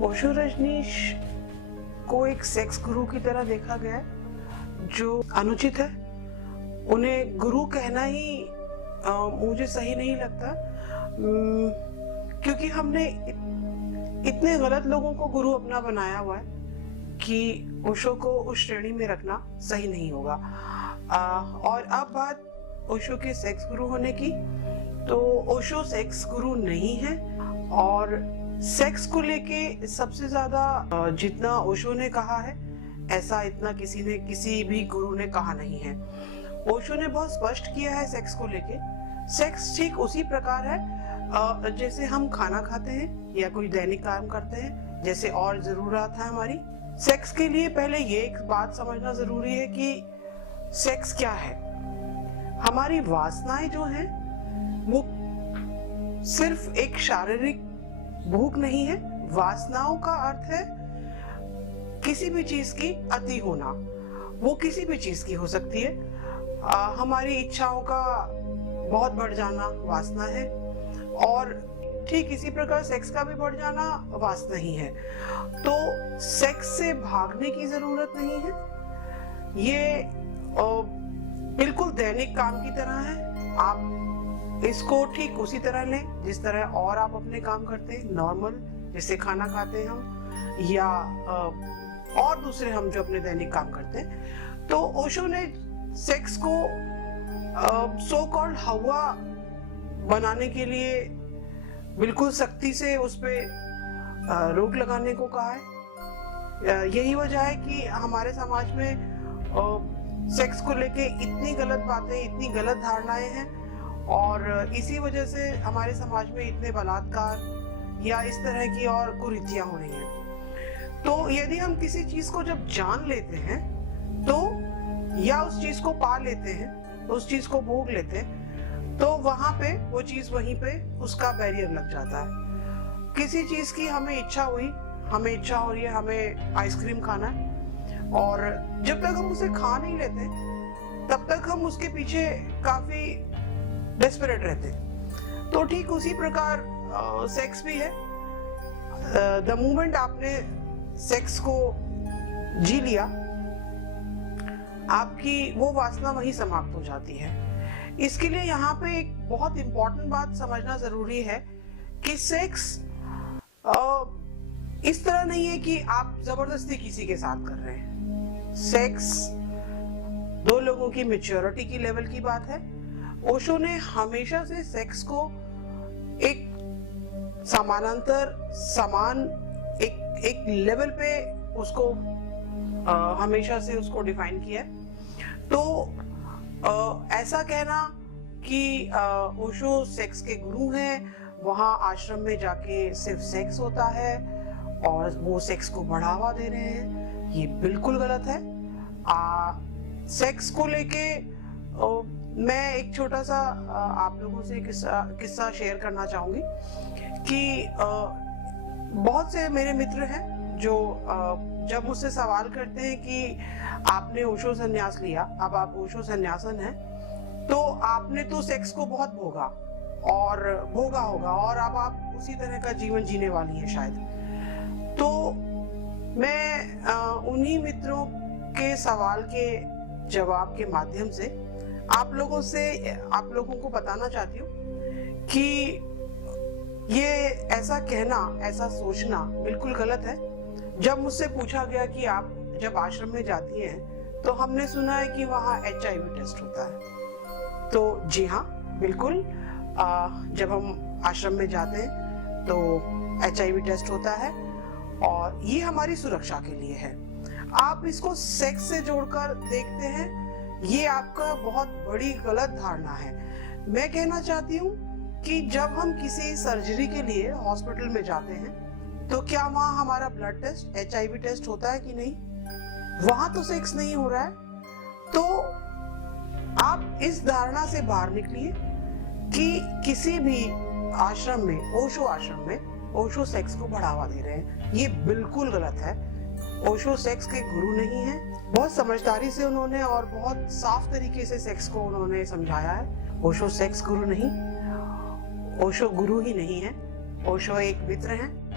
ओशो रजनीश को एक सेक्स गुरु की तरह देखा गया है, जो अनुचित है। उन्हें गुरु कहना ही मुझे सही नहीं लगता, क्योंकि हमने इतने गलत लोगों को गुरु अपना बनाया हुआ है कि ओशो को उस श्रेणी में रखना सही नहीं होगा। और अब बात ओशो के सेक्स गुरु होने की, तो ओशो सेक्स गुरु नहीं है और सेक्स को लेके सबसे ज्यादा जितना ओशो ने कहा है, ऐसा इतना किसी भी गुरु ने कहा नहीं है। ओशो ने बहुत स्पष्ट किया है सेक्स को लेके। सेक्स ठीक उसी प्रकार है जैसे हम खाना खाते हैं या कोई दैनिक काम करते हैं, जैसे और जरूरत है हमारी। सेक्स के लिए पहले ये एक बात समझना जरूरी है कि सेक्स क्या है। हमारी वासनाएं जो हैं वो सिर्फ एक शारीरिक भूख नहीं है। वासनाओं का अर्थ है किसी भी चीज की अति होना। वो किसी भी चीज की हो सकती है। हमारी इच्छाओं का बहुत बढ़ जाना वासना है, और ठीक इसी प्रकार सेक्स का भी बढ़ जाना वासना ही है। तो सेक्स से भागने की जरूरत नहीं है। ये बिल्कुल दैनिक काम की तरह है। आप इसको ठीक उसी तरह लें जिस तरह और आप अपने काम करते हैं नॉर्मल, जैसे खाना खाते हैं हम या और दूसरे हम जो अपने दैनिक काम करते हैं। तो ओशो ने सेक्स को सो कॉल्ड हवा बनाने के लिए बिल्कुल सख्ती से उस पे रोक लगाने को कहा है। यही वजह है कि हमारे समाज में सेक्स को लेके इतनी गलत बातें, इतनी गलत धारणाएं हैं, और इसी वजह से हमारे समाज में इतने बलात्कार या इस तरह की और कुरीतियां हो रही हैं। तो यदि हम किसी चीज को जब जान लेते हैं तो या उस चीज को पा लेते हैं, उस चीज को भोग लेते हैं, तो वहां पे वो चीज वहीं पे उसका बैरियर लग जाता है। किसी चीज की हमें इच्छा हुई, हमें इच्छा हो रही है, हमें आइसक्रीम खाना है, और जब तक हम उसे खा नहीं लेते तब तक हम उसके पीछे काफी डेस्परेट रहते हैं। तो ठीक उसी प्रकार सेक्स भी है। द मोमेंट आपने सेक्स को जी लिया, आपकी वो वासना वहीं समाप्त हो जाती है। इसके लिए यहाँ पे एक बहुत इंपॉर्टेंट बात समझना जरूरी है कि सेक्स इस तरह नहीं है कि आप जबरदस्ती किसी के साथ कर रहे हैं। सेक्स दो लोगों की मैच्योरिटी की लेवल की बात है। ओशो ने हमेशा से सेक्स को एक समानांतर समान एक लेवल पे उसको हमेशा से उसको डिफाइन किया है। तो ऐसा कहना कि ओशो सेक्स के गुरु हैं, वहां आश्रम में जाके सिर्फ सेक्स होता है और वो सेक्स को बढ़ावा दे रहे हैं, ये बिल्कुल गलत है। सेक्स को लेके मैं एक छोटा सा आप लोगों से किस्सा शेयर करना चाहूंगी कि बहुत से मेरे मित्र हैं जो जब मुझसे सवाल करते हैं कि आपने ओशो संन्यास लिया, अब आप ओशो संन्यासन हैं, तो आपने तो सेक्स को बहुत भोगा होगा और अब आप उसी तरह का जीवन जीने वाली हैं शायद। तो मैं उन्हीं मित्रों के सवाल के जवाब के माध्यम से आप लोगों को बताना चाहती हूँ कि ये ऐसा कहना, ऐसा सोचना बिल्कुल गलत है। जब मुझसे पूछा गया कि आप जब आश्रम में जाती हैं तो हमने सुना है कि वहाँ HIV टेस्ट होता है। तो जी हाँ, बिल्कुल, जब हम आश्रम में जाते हैं तो HIV टेस्ट होता है और ये हमारी सुरक्षा के लिए है। आप इसको सेक्स से जोड़कर देखते हैं, ये आपका बहुत बड़ी गलत धारणा है। मैं कहना चाहती हूँ कि जब हम किसी सर्जरी के लिए हॉस्पिटल में जाते हैं तो क्या वहां हमारा ब्लड टेस्ट, HIV टेस्ट होता है कि नहीं? वहां तो सेक्स नहीं हो रहा है। तो आप इस धारणा से बाहर निकलिए कि किसी भी आश्रम में, ओशो आश्रम में, ओशो सेक्स को बढ़ावा दे रहे हैं। ये बिल्कुल गलत है। ओशो सेक्स के गुरु नहीं है। बहुत समझदारी से उन्होंने और बहुत साफ तरीके से सेक्स को उन्होंने समझाया है। ओशो सेक्स गुरु नहीं, ओशो गुरु ही नहीं है। ओशो एक मित्र हैं।